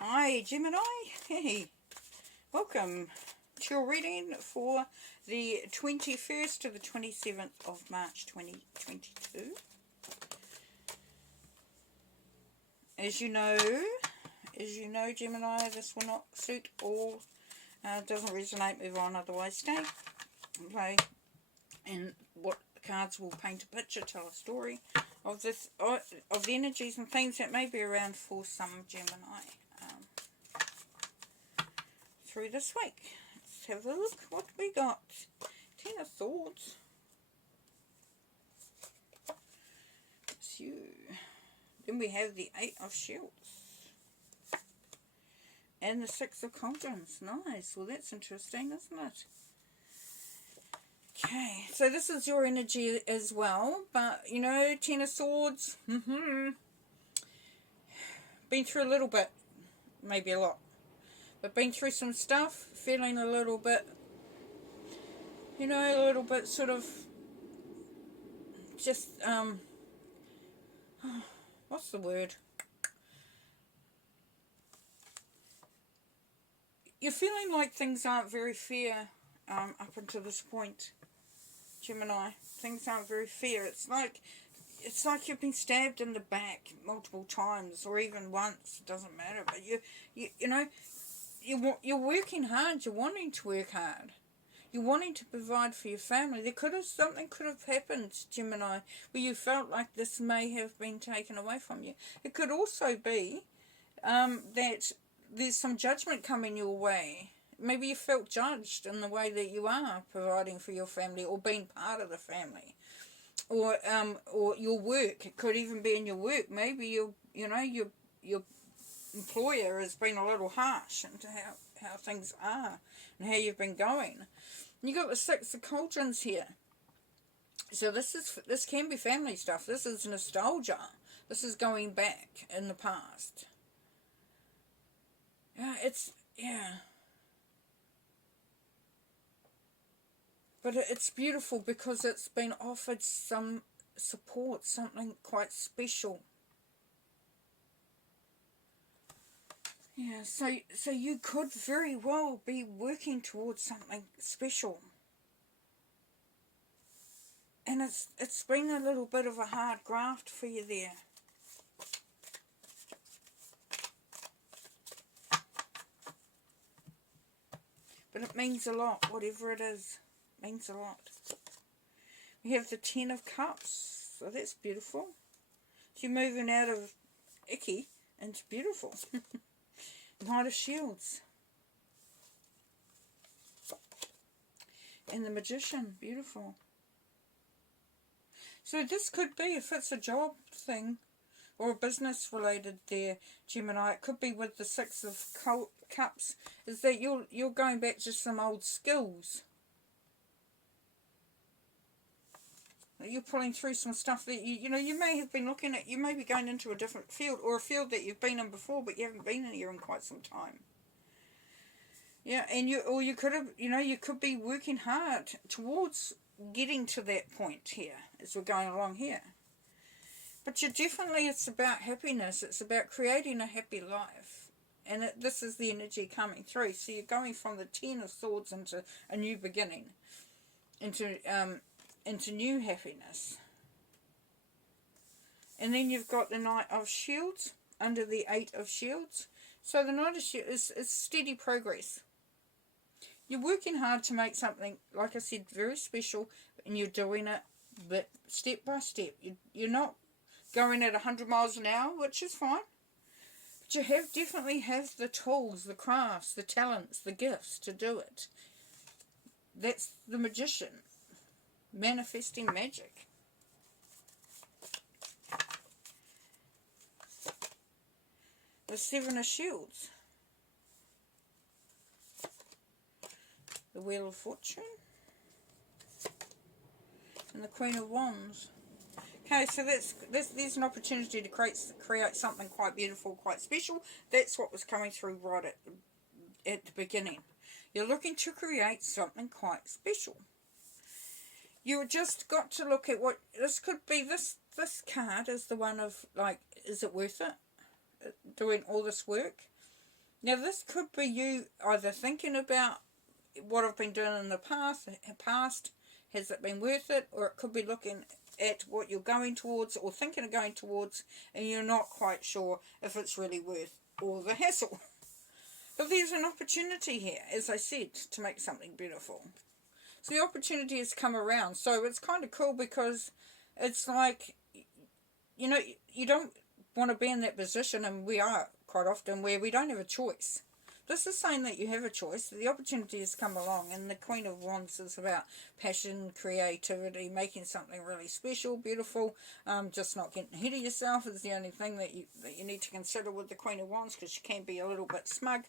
Hi Gemini, hey, welcome to your reading for the 21st to the 27th of March 2022. As you know Gemini, this will not suit all, doesn't resonate, move on, otherwise stay, play, and what the cards will paint a picture, tell a story of this, of the energies and things that may be around for some Gemini. Through this week. Let's have a look what we got. Ten of Swords. It's you. Then we have the Eight of Shields. And the Six of Cauldrons. Nice. Well, that's interesting, isn't it? Okay. So this is your energy as well. But, you know, Ten of Swords. Been through a little bit. Maybe a lot. But been through some stuff, feeling a little bit, you know, a little bit sort of, just, what's the word? You're feeling like things aren't very fair, up until this point, Gemini. Things aren't very fair. It's like you've been stabbed in the back multiple times, or even once, it doesn't matter, but you know, you're working hard, you're wanting to work hard. You're wanting to provide for your family. Something could have happened, Gemini, where you felt like this may have been taken away from you. It could also be that there's some judgment coming your way. Maybe you felt judged in the way that you are providing for your family or being part of the family. Or your work. It could even be in your work. Maybe your employer has been a little harsh into how things are and how you've been going. And you got the Six of Cauldrons here. So this can be family stuff. This is nostalgia. This is going back in the past. Yeah, but it's beautiful because it's been offered some support, something quite special. Yeah, so you could very well be working towards something special. And it's been a little bit of a hard graft for you there. But it means a lot, whatever it is. It means a lot. We have the Ten of Cups, so that's beautiful. So you're moving out of icky into beautiful. Knight of Shields. And the Magician. Beautiful. So this could be, if it's a job thing or a business related there, Gemini, it could be with the Six of Cups, is that you're going back to some old skills. You're pulling through some stuff that you know you may have been looking at. You may be going into a different field, or a field that you've been in before, but you haven't been in here in quite some time. Yeah, and you could have, you could be working hard towards getting to that point here as we're going along here. But it's about happiness. It's about creating a happy life, and this is the energy coming through. So you're going from the Ten of Swords into a new beginning, into new happiness. And then you've got the Knight of Shields under the Eight of Shields. So the Knight of Shields is steady progress. You're working hard to make something, like I said, very special, and you're doing it but step by step. You're not going at 100 miles an hour, which is fine. But you definitely have the tools, the crafts, the talents, the gifts to do it. That's the Magician. Manifesting magic. The Seven of Shields. The Wheel of Fortune. And the Queen of Wands. Okay, so there's an opportunity to create something quite beautiful, quite special. That's what was coming through right at the beginning. You're looking to create something quite special. You just got to look at what this could be. This card is the one of, like, is it worth it? Doing all this work? Now, this could be you either thinking about what I've been doing in the past, has it been worth it, or it could be looking at what you're going towards or thinking of going towards, and you're not quite sure if it's really worth all the hassle. But there's an opportunity here, as I said, to make something beautiful. So the opportunity has come around. So it's kind of cool because it's like, you know, you don't want to be in that position, and we are quite often, where we don't have a choice. This is saying that you have a choice. The opportunity has come along, and the Queen of Wands is about passion, creativity, making something really special, beautiful. Just not getting ahead of yourself is the only thing that you need to consider with the Queen of Wands, because she can be a little bit smug.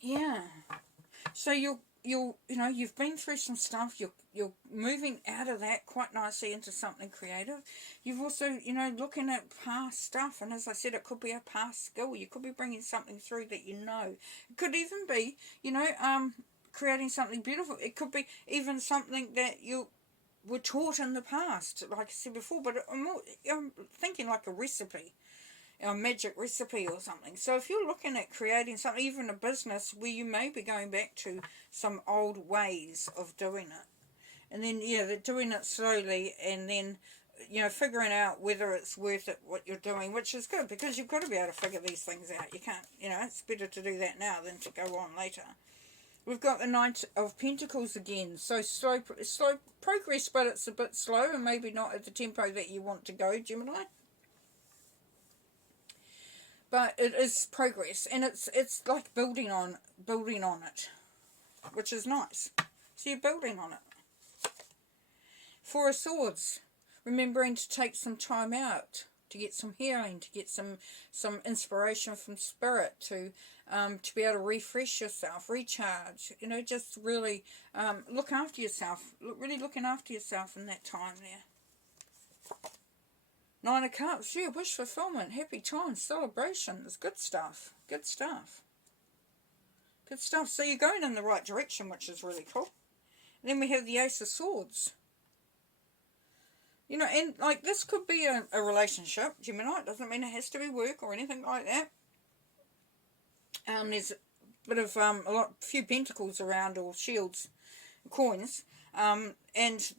Yeah. So you've been through some stuff. You're moving out of that quite nicely into something creative. You've also, looking at past stuff, and as I said, it could be a past skill. You could be bringing something through that you know. It could even be, creating something beautiful. It could be even something that you were taught in the past, like I said before. But I'm thinking like a recipe. A magic recipe or something. So if you're looking at creating something, even a business, where you may be going back to some old ways of doing it, and then they're doing it slowly, and then figuring out whether it's worth it what you're doing, which is good, because you've got to be able to figure these things out. You can't, it's better to do that now than to go on later. We've got the Knight of Pentacles again. So slow progress, but it's a bit slow, and maybe not at the tempo that you want to go, Gemini. But it is progress, and it's like building on it, which is nice. So you're building on it. Four of Swords, remembering to take some time out to get some healing, to get some inspiration from Spirit, to be able to refresh yourself, recharge. Just really look after yourself. Really looking after yourself in that time there. Nine of Cups, wish fulfillment, happy times, celebrations, good stuff, good stuff. Good stuff. So you're going in the right direction, which is really cool. And then we have the Ace of Swords. And like this could be a relationship, Gemini. It doesn't mean it has to be work or anything like that. There's a bit of few pentacles around, or shields, coins, and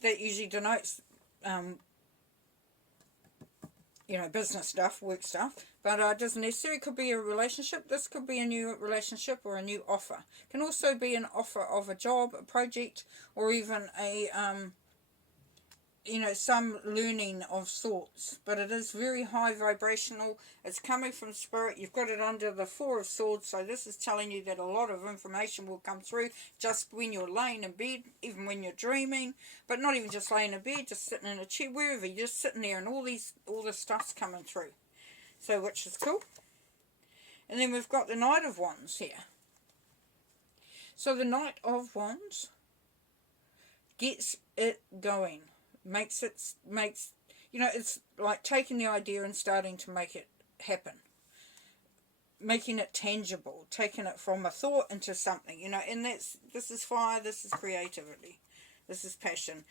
that usually denotes business stuff, work stuff, but it doesn't necessarily. Could be a relationship. This could be a new relationship or a new offer. Can also be an offer of a job, a project, or even a some learning of sorts. But it is very high vibrational. It's coming from Spirit. You've got it under the Four of Swords, so this is telling you that a lot of information will come through just when you're laying in bed, even when you're dreaming, but not even just laying in bed, just sitting in a chair, wherever, you're just sitting there, and all this stuff's coming through. So, which is cool. And then we've got the Knight of Wands here. So the Knight of Wands gets it going. Makes it's like taking the idea and starting to make it happen, making it tangible, taking it from a thought into something, and this is fire, this is creativity, this is passion,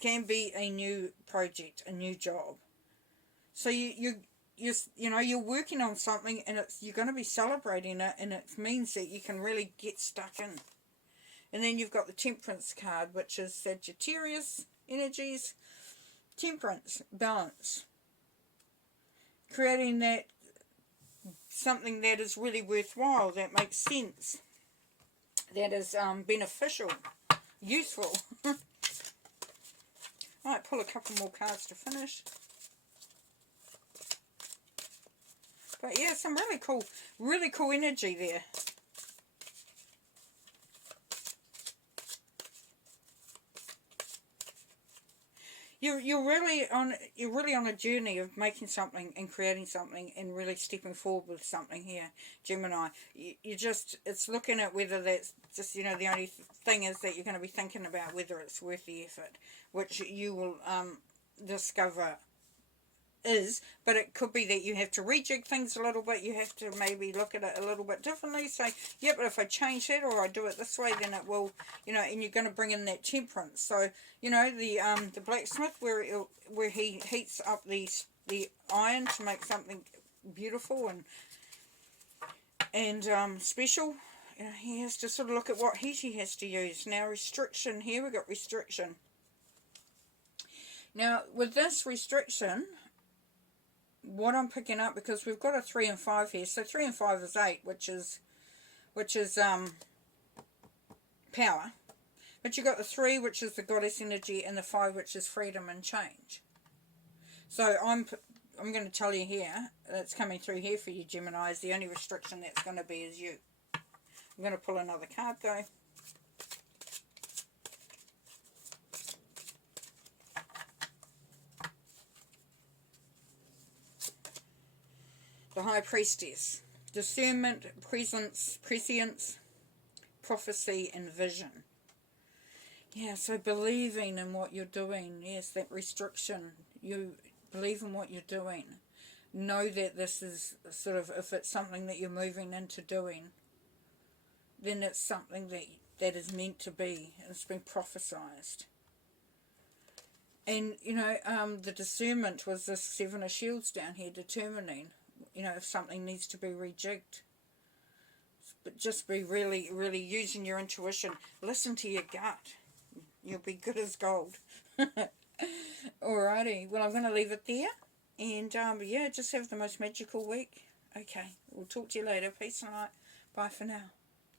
can be a new project, a new job. So you're working on something, and you're going to be celebrating it, and it means that you can really get stuck in. And then you've got the Temperance card, which is Sagittarius energies, temperance, balance, creating that something that is really worthwhile, that makes sense, that is beneficial, useful. I might pull a couple more cards to finish. But yeah, some really cool energy there. You're really on a journey of making something and creating something and really stepping forward with something here, Gemini. It's looking at whether that's just, the only thing is that you're going to be thinking about whether it's worth the effort, which you will discover is, but it could be that you have to rejig things a little bit. You have to maybe look at it a little bit differently. Say, yeah, but if I change that or I do it this way, then it will, and you're going to bring in that temperance. So, the blacksmith where he heats up the iron to make something beautiful and special. You know, he has to sort of look at what heat he has to use. Now, restriction. Here we got restriction. Now, with this restriction, what I'm picking up, because we've got a 3 and 5 here, so 3 and 5 is 8, which is power. But you've got the 3, which is the goddess energy, and the 5, which is freedom and change. So I'm going to tell you here, that's coming through here for you, Gemini, is the only restriction that's going to be is you. I'm going to pull another card, though. The High Priestess. Discernment, prescience, prophecy, and vision. Yeah, so believing in what you're doing. Yes, that restriction. You believe in what you're doing. Know that this is sort of, if it's something that you're moving into doing, then it's something that is meant to be. It's been prophesized. And, you know, the discernment was this 7 of Shields down here, determining, you know, if something needs to be rejigged. But just be really, really using your intuition. Listen to your gut. You'll be good as gold. Alrighty. Well, I'm going to leave it there. And, yeah, just have the most magical week. Okay. We'll talk to you later. Peace and light. Bye for now.